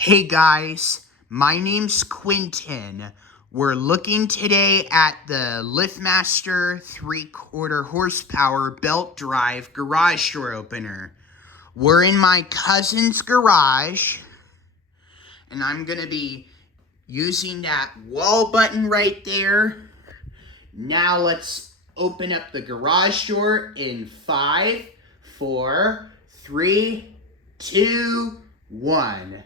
Hey guys, my name's Quentin. We're looking today at the Liftmaster 3/4 horsepower belt drive garage door opener. We're in my cousin's garage, and I'm gonna be using that wall button right there. Now let's open up the garage door in 5, 4, 3, 2, 1.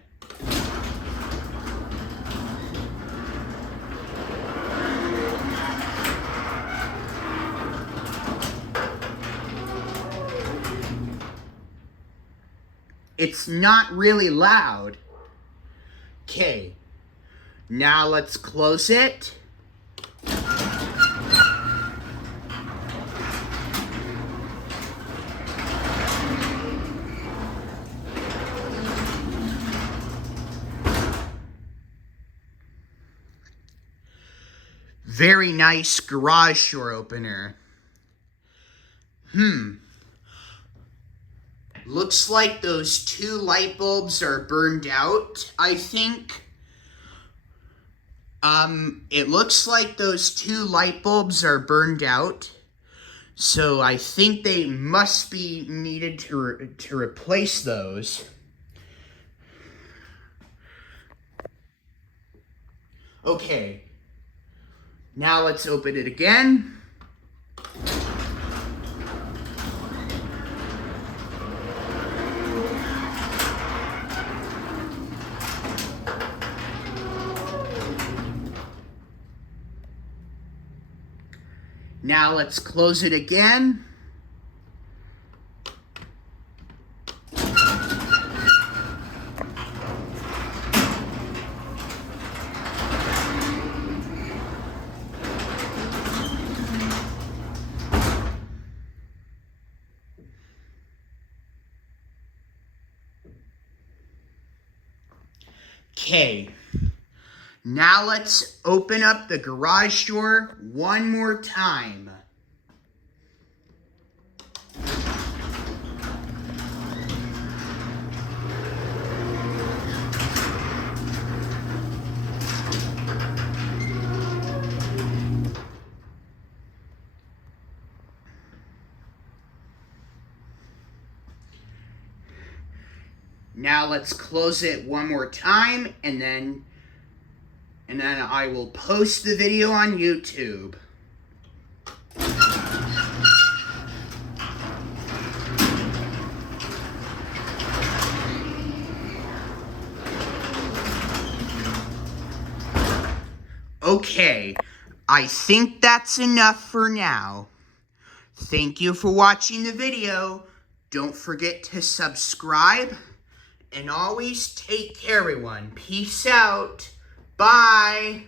It's not really loud. Okay, now let's close it. Very nice garage door opener. Looks like those 2 light bulbs are burned out, I think. It looks like those 2 light bulbs are burned out. So I think they must be needed to replace those. Okay. Now let's open it again. Now let's close it again. Okay. Now let's open up the garage door one more time. Now let's close it one more time, and then I will post the video on YouTube. Okay, I think that's enough for now. Thank you for watching the video. Don't forget to subscribe, and always take care, everyone. Peace out. Bye.